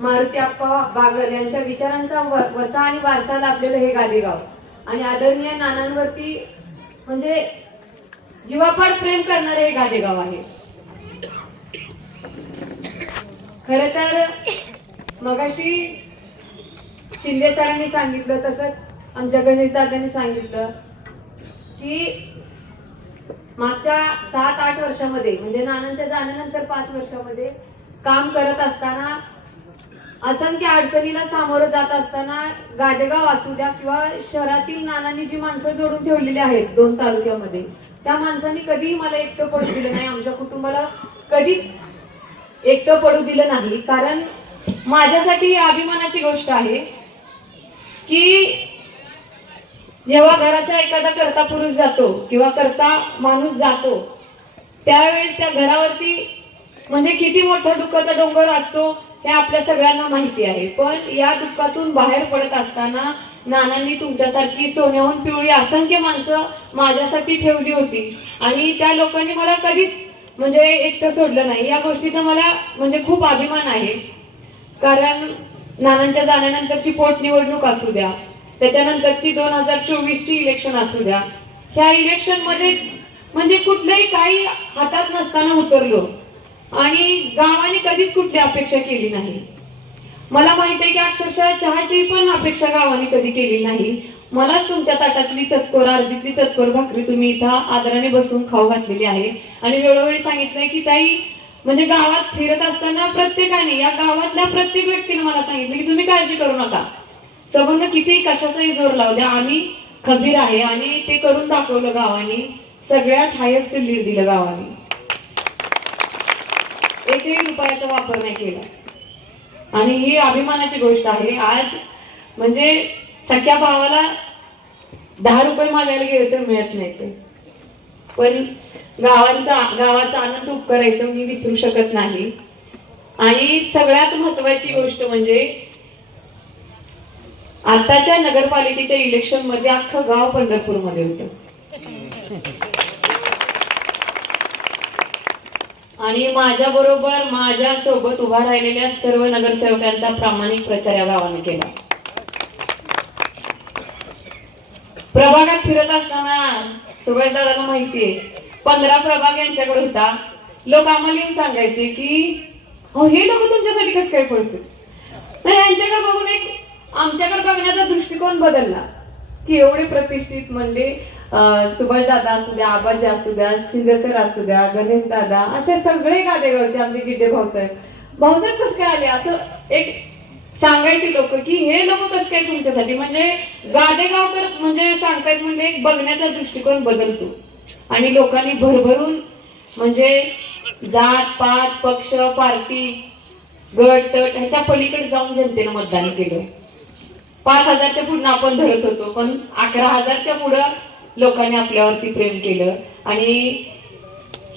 मारुती आप्पा बागल यांच्या विचारांचा वसा आणि वारसा लाभलेलं हे गादेगाव. आणि आदरणीय नानांवरती म्हणजे जीवापाड प्रेम करणारे हे गादेगाव आहे. खर तर मगाशी शिंदे सरांनी सांगितलं तसंच आमच्या गणेश दादांनी सांगितलं की मागच्या सात आठ वर्षामध्ये म्हणजे नानांच्या जाण्यानंतर पाच वर्षामध्ये काम करत असताना असंख्य अडचणीला सामोरं जात असताना गाडेगाव असू द्या किंवा शहरातील नानांनी जी माणसं जोडून ठेवलेली आहेत दोन तालुक्यामध्ये त्या माणसांनी कधीही मला एकटं पडू दिलं नाही. आमच्या कुटुंबाला कधीच एकटं पडू दिलं नाही. कारण माझ्यासाठी ही अभिमानाची गोष्ट आहे की जेव्हा घराचा एखादा करता पुरुष जातो किंवा करता माणूस जातो त्यावेळेस त्या घरावरती म्हणजे किती मोठा दुःखाचा डोंगर असतो हे आपल्या सगळ्यांना माहिती आहे. पण या दुःखातून बाहेर पडत असताना नानांनी तुमच्यासारखी सोन्याहून पिवळी असंख्य माणसं माझ्यासाठी ठेवली होती. आणि त्या लोकांनी मला कधीच म्हणजे एकटं सोडलं नाही. या गोष्टीचा मला म्हणजे खूप अभिमान आहे. कारण नानांच्या जाण्यानंतरची पोटनिवडणूक असू द्या त्याच्यानंतरची दोन हजार चोवीस ची इलेक्शन असू द्या. ह्या इलेक्शनमध्ये म्हणजे कुठलंही काही हातात नसताना उतरलो. आणि गावाने कधीच कुठली अपेक्षा केली नाही. मला माहीत आहे की अक्षरशः चहाची पण अपेक्षा गावाने कधी केली नाही. मलाच तुमच्या ताटातली चतकोर अर्धीतली चतकोर भाकरी तुम्ही इथं आदराने बसून खाऊ घातलेली आहे. आणि वेळोवेळी सांगितलंय की ताई म्हणजे गावात फिरत असताना प्रत्येकाने या गावातल्या प्रत्येक व्यक्तीने मला सांगितलं की तुम्ही काळजी करू नका. समोरनं किती कशाचाही जोर लावू द्या आम्ही खबीर आहे आणि ते करून दाखवलं गावाने. सगळ्यात हायेस्ट लीड दिलं गावाने. एकही रुपयाचा वापर नाही केला. आणि ही अभिमानाची गोष्ट आहे. आज म्हणजे सख्या भावाला दहा रुपये मागायला गेले तर मिळत नाही ते. पण गावांचा गावाचा आनंद उपकार मी विसरू शकत नाही. आणि सगळ्यात महत्वाची गोष्ट म्हणजे आताच्या नगरपालिकेच्या इलेक्शनमध्ये अख्खं गाव पंढरपूरमध्ये होतं. आणि माझ्या बरोबर माझ्या सोबत उभा राहिलेल्या सर्व नगरसेवकांचा प्रामाणिक प्रचार या गावाने केला. प्रभागात फिरत असताना सुभाषदादाला माहितीये पंधरा प्रभाग यांच्याकडे होता. लोक आम्हाला येऊन सांगायचे की हो हे लोक तुमच्यासाठी कसं काय पडते नाही यांच्याकडे बघून एक आमच्याकडे बघण्याचा दृष्टिकोन बदलला की एवढे प्रतिष्ठित म्हणले सुभाष दादा असू द्या आबाजी असू द्या शिंदे सर असू द्या गणेश दादा असे सगळे गादेगावचे आमचे गिड्डे भाऊसाहेब भाऊसाहेब कसं काय आले? असं एक सांगायचे लोक की हे लोक कसं काय तुमच्यासाठी? म्हणजे गादेगावकर म्हणजे सांगतायत म्हणजे एक बघण्याचा दृष्टिकोन बदलतो. आणि लोकांनी भरभरून म्हणजे जात पात पक्ष पार्टी गट तट ह्याच्या पलीकडे जाऊन जनतेनं मतदान केलं. पाच हजारच्या पुढं आपण धरत होतो पण अकरा हजारच्या पुढं लोकांनी आपल्यावरती प्रेम केलं. आणि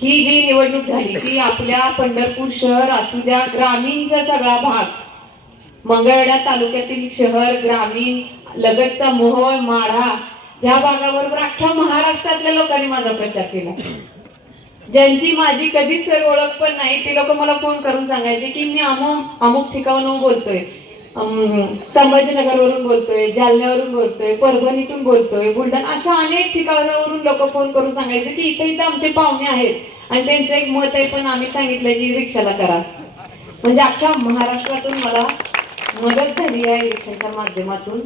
ही जी निवडणूक झाली ती आपल्या पंढरपूर शहर असू द्या ग्रामीणचा सगळा भाग मंगळवेढा तालुक्यातील शहर ग्रामीण लगतचा मोहोळ माढा या भागाबरोबर अख्ख्या महाराष्ट्रातल्या लोकांनी माझा प्रचार केला. ज्यांची माझी कधीच सर ओळख पण नाही ते लोक मला फोन करून सांगायचे की मी अमुक अमुक ठिकाणून बोलतोय. संभाजीनगरवरून बोलतोय जालन्यावरून बोलतोय परभणीतून बोलतोय बुलढाणा अशा अनेक ठिकाणावरून लोक फोन करून सांगायचे की इथे इथे आमचे पाहुणे आहेत. आणि त्यांचं एक मत आहे पण आम्ही सांगितलं की रिक्षाला करा. म्हणजे अख्ख्या महाराष्ट्रातून मला मदत झाली आहे रिक्षाच्या माध्यमातून.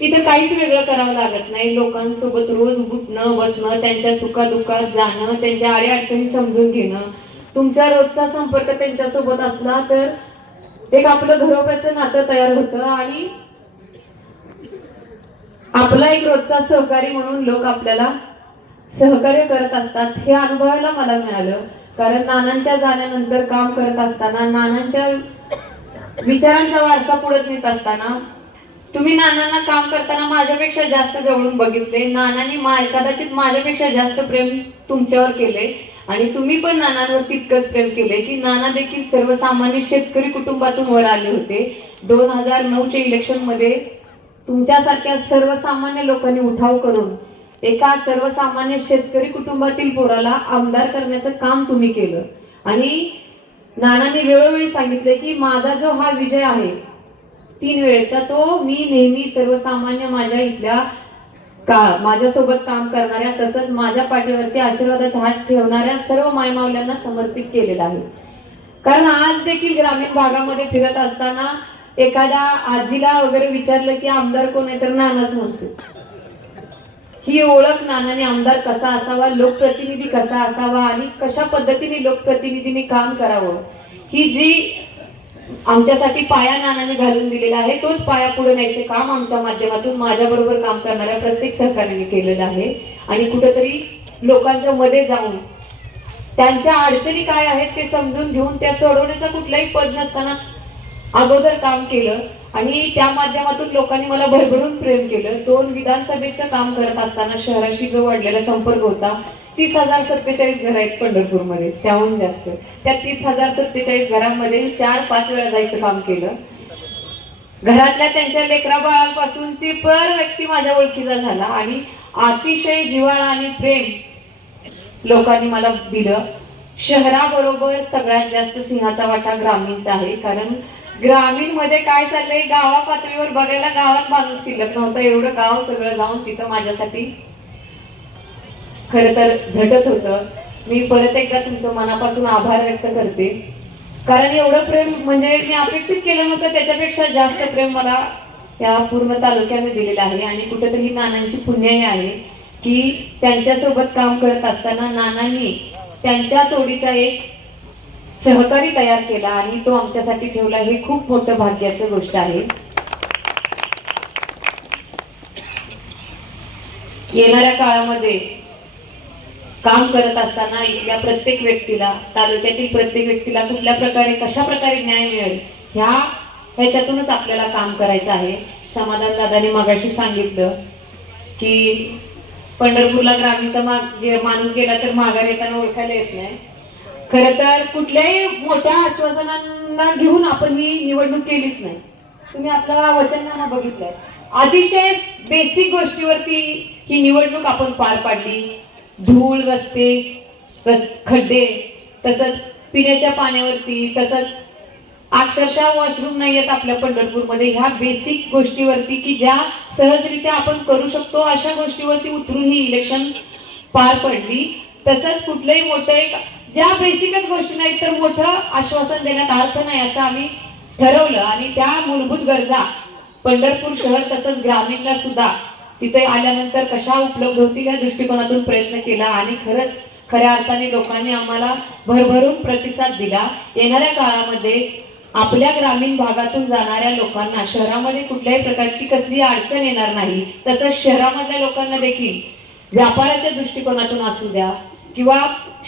इथे काहीच वेगळं करावं लागत नाही. लोकांसोबत रोज उठणं बसणं त्यांच्या सुखादुखात जाणं त्यांच्या अडीअडचणी समजून घेणं. तुमचा रोजचा संपर्क त्यांच्यासोबत असला तर एक आपलं घरोब्याचं नातं तयार होतं आणि आपला एक रोजचा सहकारी म्हणून लोक आपल्याला सहकार्य करत असतात हे अनुभवायला मला मिळालं. कारण नानांच्या जाण्यानंतर काम करत असताना नानांच्या विचारांचा वारसा पुढे नेत असताना तुम्ही नानांना काम करताना माझ्यापेक्षा जास्त जवळून बघितले. नानांनी मा कदाचित माझ्यापेक्षा जास्त प्रेम तुमच्यावर केले. आणि तुम्ही पण नानांवर तितकंच प्रेम केले की नाना देखील सर्वसामान्य शेतकरी कुटुंबातून वर आले होते. दोन हजार नऊच्या इलेक्शनमध्ये तुमच्यासारख्या सर्वसामान्य लोकांनी उठाव करून एका सर्वसामान्य शेतकरी कुटुंबातील पोराला आमदार करण्याचं काम तुम्ही केलं. आणि नानाने वेळोवेळी सांगितले की माझा जो हा विजय आहे तीन वेळेचा तो मी नेहमी सर्वसामान्य माझ्या इथल्या का? माझ्यासोबत काम करणाऱ्या तसंच माझ्या पाठीवरती आशीर्वादाचा हात ठेवणाऱ्या सर्व मायमावल्यांना समर्पित केलेला आहे. कारण आज देखील ग्रामीण भागामध्ये फिरत असताना एखाद्या आजीला वगैरे विचारलं की आमदार कोण आहे? तर नानाच म्हणते. ही ओळख नानाने आमदार कसा असावा लोकप्रतिनिधी कसा असावा आणि कशा पद्धतीने लोकप्रतिनिधीने काम करावं ही जी आमच्यासाठी पाया नानाने घालून दिलेला आहे. तोच पाया पुढे न्यायचे काम आमच्या माध्यमातून माझ्याबरोबर काम करणाऱ्या प्रत्येक सहकार्याने केलेलं आहे. आणि कुठंतरी लोकांच्या मध्ये जाऊन त्यांच्या अडचणी काय आहेत ते समजून घेऊन त्या सोडवण्याचा कुठलाही पद नसताना अगोदर काम केलं. आणि त्या माध्यमातून लोकांनी मला भरभरून प्रेम केलं. दोन विधानसभेचं काम करत असताना शहराशी जो वाढलेला संपर्क होता तीस हजार सत्तेचाळीस घर आहेत पंढरपूरमध्ये त्याहून जास्त. त्या तीस हजार सत्तेचाळीस घरांमध्ये चार पाच वेळा जायचं काम केलं. घरातल्या त्यांच्या लेकरा बाळांपासून ती पर व्यक्ती माझ्या ओळखीचा झाला आणि अतिशय जिव्हाळा आणि प्रेम लोकांनी मला दिलं. शहराबरोबर सगळ्यात जास्त सिंहाचा वाटा ग्रामीणचा आहे कारण ग्रामीणमध्ये काय चाललंय? गावा पातळीवर बघायला गावात माणूस शिल्लक नव्हतं. एवढं गाव सगळं जाऊन तिथं माझ्यासाठी खर तर झटत होतं. मी परत एकदा तुमचं मनापासून आभार व्यक्त करते. कारण एवढं प्रेम म्हणजे मी अपेक्षित केलं नव्हतं. त्याच्यापेक्षा जास्त प्रेम मला त्या पूर्ण तालुक्याने दिलेलं आहे. आणि कुठेतरी नानांची पुण्याही आहे की त्यांच्यासोबत काम करत असताना नानांनी त्यांच्या तोडीचा एक सहकारी तयार केला आणि तो आमच्यासाठी ठेवला हे खूप मोठं भाग्याचं गोष्ट आहे. येणाऱ्या काळामध्ये काम करत असताना इथल्या प्रत्येक व्यक्तीला तालुक्यातील प्रत्येक व्यक्तीला कुठल्या प्रकारे कशा प्रकारे न्याय मिळेल ह्या ह्याच्यातूनच आपल्याला काम करायचं आहे. समाधान दादाने मगाशी सांगितलं की पंढरपूरला ग्रामीण माणूस गेला तर माघार येताना ओळखायला येत नाही. खर तर कुठल्याही मोठ्या आश्वासनांना घेऊन आपण ही निवडणूक केलीच नाही. तुम्ही आपला वचननामा बघितलाय. अतिशय बेसिक गोष्टीवरती ही निवडणूक आपण पार पाडली. धूळ रस्ते रस खड्डे तसंच पिण्याच्या पाण्यावरती तसंच अक्षरशः वॉशरूम नाही आहेत आपल्या पंढरपूरमध्ये. ह्या बेसिक गोष्टीवरती की ज्या सहजरित्या आपण करू शकतो अशा गोष्टीवरती उतरून ही इलेक्शन पार पडली. तसंच कुठलंही मोठं एक ज्या बेसिकच गोष्टी नाहीत तर मोठं आश्वासन देण्यात अर्थ नाही असं आम्ही ठरवलं. आणि त्या मूलभूत गरजा पंढरपूर शहर तसंच ग्रामीणला सुद्धा तिथे आल्यानंतर कशा उपलब्ध होतील या दृष्टिकोनातून प्रयत्न केला आणि खरंच खऱ्या अर्थाने लोकांनी आम्हाला भरभरून प्रतिसाद दिला. येणाऱ्या काळामध्ये आपल्या ग्रामीण भागातून जाणाऱ्या लोकांना शहरामध्ये कुठल्याही प्रकारची कसली अडचण येणार नाही. तसंच शहरामधल्या लोकांना देखील व्यापाराच्या दृष्टिकोनातून असू द्या किंवा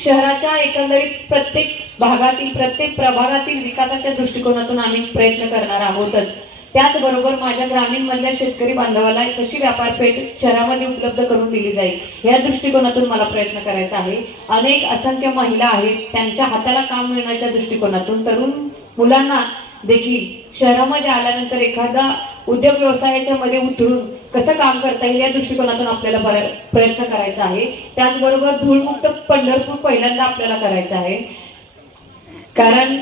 शहराच्या एकंदरीत प्रत्येक भागातील प्रत्येक प्रभागातील विकासाच्या दृष्टिकोनातून आम्ही प्रयत्न करणार आहोतच. त्याचबरोबर माझ्या ग्रामीण मधल्या शेतकरी बांधवाला कशी व्यापारपेठ शहरामध्ये उपलब्ध करून दिली जाईल या दृष्टिकोनातून मला प्रयत्न करायचा आहे. अनेक असंख्य महिला आहेत त्यांच्या हाताला काम मिळण्याच्या दृष्टिकोनातून. तरुण मुलांना देखील शहरामध्ये आल्यानंतर एखादा उद्योग व्यवसायाच्या मध्ये उतरून कसं काम करता येईल या दृष्टिकोनातून आपल्याला प्रयत्न करायचा आहे. त्याचबरोबर धूळमुक्त पंढरपूर पहिल्यांदा आपल्याला करायचं आहे. कारण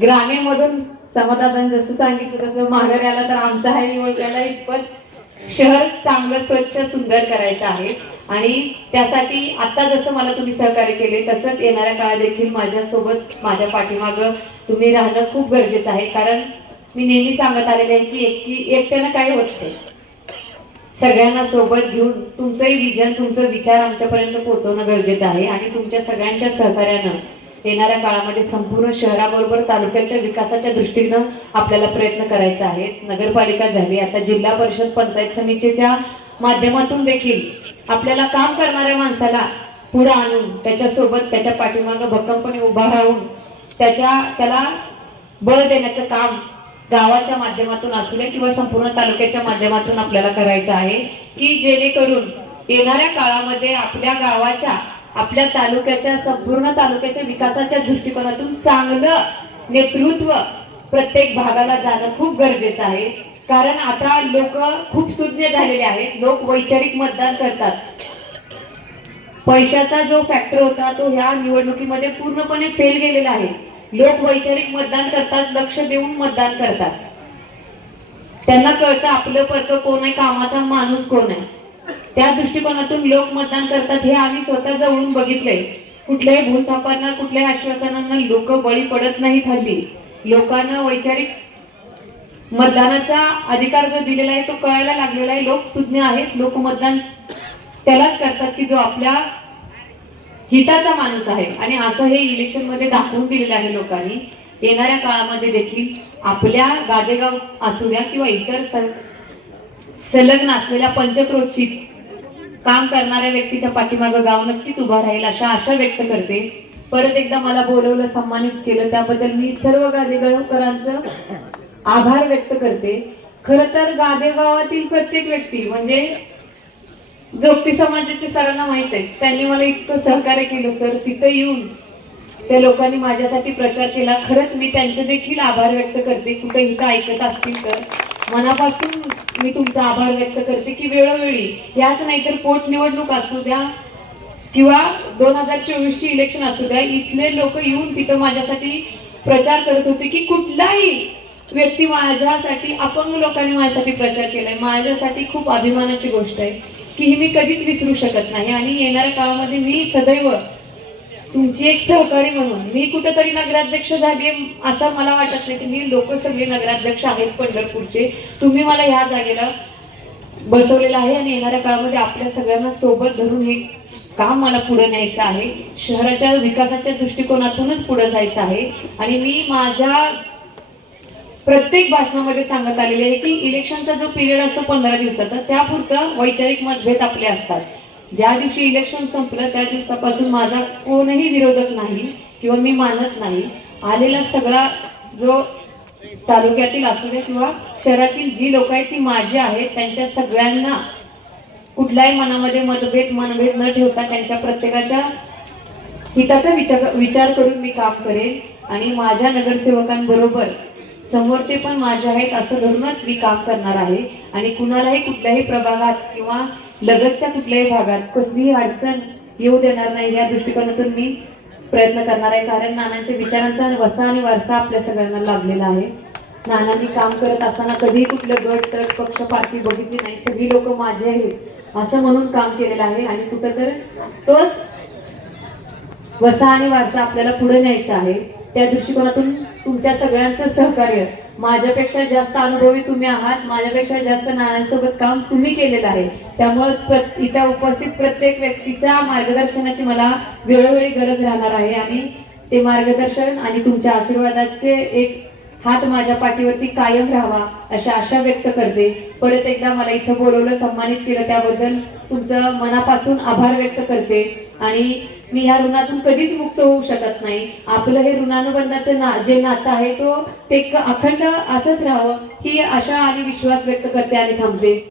ग्रामीणमधून समाजाने जसं सांगितलं तसं माघारी आला तर आमचा हा निवड इतपत शहर चांगलं स्वच्छ सुंदर करायचं आहे. आणि त्यासाठी आता जसं मला तुम्ही सहकार्य केले तसंच येणाऱ्या काळात देखील माझ्यासोबत माझ्या पाठीमागं तुम्ही राहणं खूप गरजेचं आहे. कारण मी नेहमी सांगत आलेले आहे की एकटी एकट्यानं काय होत नाही. सगळ्यांना सोबत घेऊन तुमचंही विजन तुमचं विचार आमच्यापर्यंत पोहोचवणं गरजेचं आहे. आणि तुमच्या सगळ्यांच्या सहकार्यानं येणाऱ्या काळामध्ये संपूर्ण शहराबरोबर तालुक्याच्या विकासाच्या दृष्टीनं आपल्याला प्रयत्न करायचा आहे. नगरपालिका झाली आता जिल्हा परिषद पंचायत समितीच्या माध्यमातून देखील आपल्याला काम करणाऱ्या माणसाला पुढे आणून त्याच्यासोबत त्याच्या पाठीमागं भक्कमपणे उभा राहून त्याच्या त्याला बळ देण्याचं काम गावाच्या माध्यमातून असू दे किंवा संपूर्ण तालुक्याच्या माध्यमातून आपल्याला करायचं आहे की जेणेकरून येणाऱ्या काळामध्ये आपल्या गावाच्या आपल्या तालुक्याच्या संपूर्ण तालुक्याच्या विकासाच्या दृष्टिकोनातून चांगलं नेतृत्व प्रत्येक भागाला जाणं खूप गरजेचं आहे. कारण आता लोक खूप सुज्ञ झालेले आहेत लोक वैचारिक मतदान करतात. पैशाचा जो फॅक्टर होता तो ह्या निवडणुकीमध्ये पूर्णपणे फेल गेलेला आहे. लोक वैचारिक मतदान करतात लक्ष देऊन मतदान करतात. त्यांना कळतं आपलं पत्र कोण आहे कामाचा माणूस कोण आहे. त्या दृष्टिकोनातून लोक मतदान करतात हे आम्ही स्वतः जवळून बघितलंय. कुठल्याही भूलथापांना कुठल्याही आश्वासनांना लोक बळी पडत नाहीत हल्ली. लोकांना वैचारिक मतदानाचा अधिकार जो दिलेला आहे तो कळायला लागलेला आहे. लोक सुज्ञ आहेत. लोक मतदान त्यालाच करतात की जो आपल्या हिताचा माणूस आहे. आणि असं हे इलेक्शनमध्ये दाखवून दिलेलं आहे लोकांनी. येणाऱ्या काळामध्ये देखील आपल्या गादेगाव असू द्या किंवा इतर स- संलग्न असलेल्या पंचक्रोशीत काम करणाऱ्या व्यक्तीच्या पाठीमागं गाव नक्कीच उभा राहील अशा आशा व्यक्त करते. परत एकदा मला बोलवलं सन्मानित केलं त्याबद्दल मी सर्व गादेगावकरांचं आभार व्यक्त करते. खर तर गादेगावातील प्रत्येक व्यक्ती म्हणजे जोगती समाजाचे सरांना माहीत आहे त्यांनी मला इतकं सहकार्य केलं सर. तिथं येऊन त्या लोकांनी माझ्यासाठी प्रचार केला. खरंच मी त्यांचे देखील आभार व्यक्त करते. कुठे इथं ऐकत असतील तर. मनापासून मी तुमचा आभार व्यक्त करते की वेळोवेळी याच नाहीतर पोटनिवडणूक असू द्या किंवा दोन हजार चोवीस ची इलेक्शन असू द्या इथले लोक येऊन तिथं माझ्यासाठी प्रचार करत होते की कुठलाही व्यक्ती माझ्यासाठी अपंग लोकांनी माझ्यासाठी प्रचार केलाय. माझ्यासाठी खूप अभिमानाची गोष्ट आहे. की ही मी कधीच विसरू शकत नाही. आणि येणाऱ्या काळामध्ये मी सदैव तुमची एक सहकारी म्हणून मी कुठेतरी नगराध्यक्ष झाली असं मला वाटत नाही. की मी लोक सगळे नगराध्यक्ष आहेत पंढरपूरचे. तुम्ही मला ह्या जागेला बसवलेलं आहे आणि येणाऱ्या काळामध्ये आपल्या सगळ्यांना सोबत धरून हे काम मला पुढे न्यायचं आहे. शहराच्या विकासाच्या दृष्टिकोनातूनच पुढे जायचं आहे. आणि मी माझ्या प्रत्येक भाषणामध्ये सांगत आलेले आहे की इलेक्शनचा जो पिरियड असतो पंधरा दिवसाचा त्यापुरतं वैचारिक मतभेद आपले असतात. ज्या दिवशी इलेक्शन संपलं त्या दिवसापासून माझा कोणही विरोधक नाही किंवा मी मानत नाही. आलेला सगळा जो तालुक्यातील असू दे किंवा शहरातील जी लोक आहेत ती माझी आहेत. त्यांच्या सगळ्यांना कुठल्याही मनामध्ये मतभेद मनभेद न ठेवता त्यांच्या प्रत्येकाच्या हिताचा विचार विचार करून मी काम करेन. आणि माझ्या नगरसेवकांबरोबर समोरचे पण माझे आहेत असं धरूनच मी काम करणार आहे. आणि कुणालाही कुठल्याही प्रभागात किंवा लगतच्या कुठल्याही भागात कसलीही अडचण येऊ देणार नाही या दृष्टिकोनातून मी प्रयत्न करणार आहे. कारण नानांच्या विचारांचा वसा आणि वारसा आपल्या सगळ्यांना लाभलेला आहे. नानांनी काम करत असताना कधीही कुठलं गट तर पक्ष पार्टी बघितली नाही. सगळी लोक माझे आहेत असं म्हणून काम केलेलं आहे. आणि कुठं तर तोच वसा आणि वारसा आपल्याला पुढे न्यायचा आहे. त्या दृष्टिकोनातून तुमच्या सगळ्यांचं सहकार्य माझ्यापेक्षा जास्त अनुभवी तुम्ही आहात माझ्यापेक्षा जास्त नाण्यांसोबत काम तुम्ही केलेलं आहे. त्यामुळे इथं उपस्थित प्रत्येक व्यक्तीच्या मार्गदर्शनाची मला वेळोवेळी गरज राहणार आहे आणि ते मार्गदर्शन आणि तुमच्या आशीर्वादाचे एक हात माझ्या पाठीवरती कायम राहावा अशा आशा व्यक्त करते. परत एकदा मला इथं बोलवलं सन्मानित केलं त्याबद्दल तुमचं मनापासून आभार व्यक्त करते. आणि मी ह्या ऋणातून कधीच मुक्त होऊ शकत नाही. आपलं हे ऋणानुबंधाचं ना जे नातं आहे तो ते अखंड असंच राहावं ही आशा आणि विश्वास व्यक्त करते आणि थांबते.